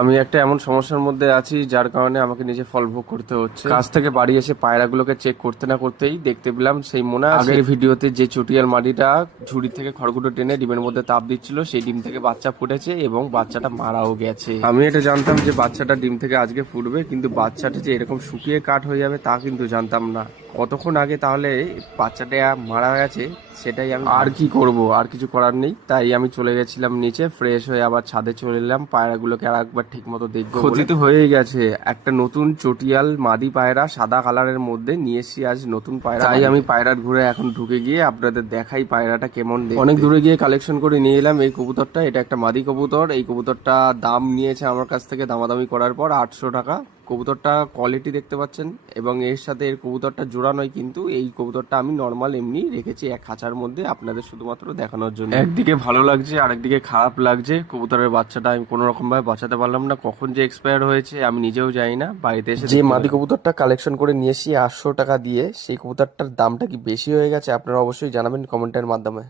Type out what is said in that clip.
আমি একটা এমন সমস্যার মধ্যে আছি যার কারণে আমাকে নিজে ফল ভোগ করতে হচ্ছে। কাজ থেকে বাড়ি এসে পায়রাগুলোকে চেক করতে না করতেই দেখতে পেলাম সেই মনে আছে আগের ভিডিওতে যে চটিয়াল মাটিটা ঝুড়ি থেকে খড়গুটো টেনে ডিমের মধ্যে তাপ দিচ্ছিল, সেই ডিম থেকে বাচ্চা ফুটেছে এবং বাচ্চাটা মারাও গেছে। আমি এটা জানতাম যে বাচ্চাটা ডিম থেকে আজকে ফুটবে, কিন্তু বাচ্চাটা যে এরকম শুকিয়ে কাঠ হয়ে যাবে তা কিন্তু জানতাম না। কতক্ষণ আগে তাহলে বাচ্চাটা মারা গেছে সেটাই আমি আর কি করব, আর কিছু করার নেই। তাই আমি চলে গেছিলাম নিচে, ফ্রেশ হয়ে আবার ছাদে চলে এলাম পায়রাগুলোকে আর একবার ঠিক মতো দেখবো। ক্ষতি তো হয়েই গেছে, একটা নতুন চটিয়াল মাদি পায়রা সাদা কালারের মধ্যে নিয়ে এসেছি আজ নতুন পায়রা। তাই আমি পায়রার ঘুরে এখন ঢুকে গিয়ে আপনাদের দেখাই পায়রাটা কেমন দেখতে। অনেক দূরে গিয়ে কালেকশন করে নিয়ে এলাম এই কবুতরটা। এটা একটা মাদি কবুতর। এই কবুতরটা দাম নিয়েছে আমার কাছ থেকে দামাদামি করার পর 800 টাকা। কবুতরটা কোয়ালিটি দেখতে পাচ্ছেন এবং এর সাথে এর কবুতরটা জোড়া নয়, কিন্তু এই কবুতরটা আমি নর্মাল এমনি রেখেছি এক খাঁচার মধ্যে আপনাদের শুধুমাত্র দেখানোর জন্য। একদিকে ভালো লাগছে আরেকদিকে খারাপ লাগছে। কবুতরের বাচ্চাটা আমি কোনো রকম ভাবে বাঁচাতে পারলাম না, কখন যে এক্সপায়ার হয়েছে আমি নিজেও জানি না। বাড়িতে এসে যে মাদি কবুতরটা কালেকশন করে নিয়ে এসেছি 800 টাকা দিয়ে, সেই কবুতরটার দামটা কি বেশি হয়ে গেছে আপনারা অবশ্যই জানাবেন কমেন্টের মাধ্যমে।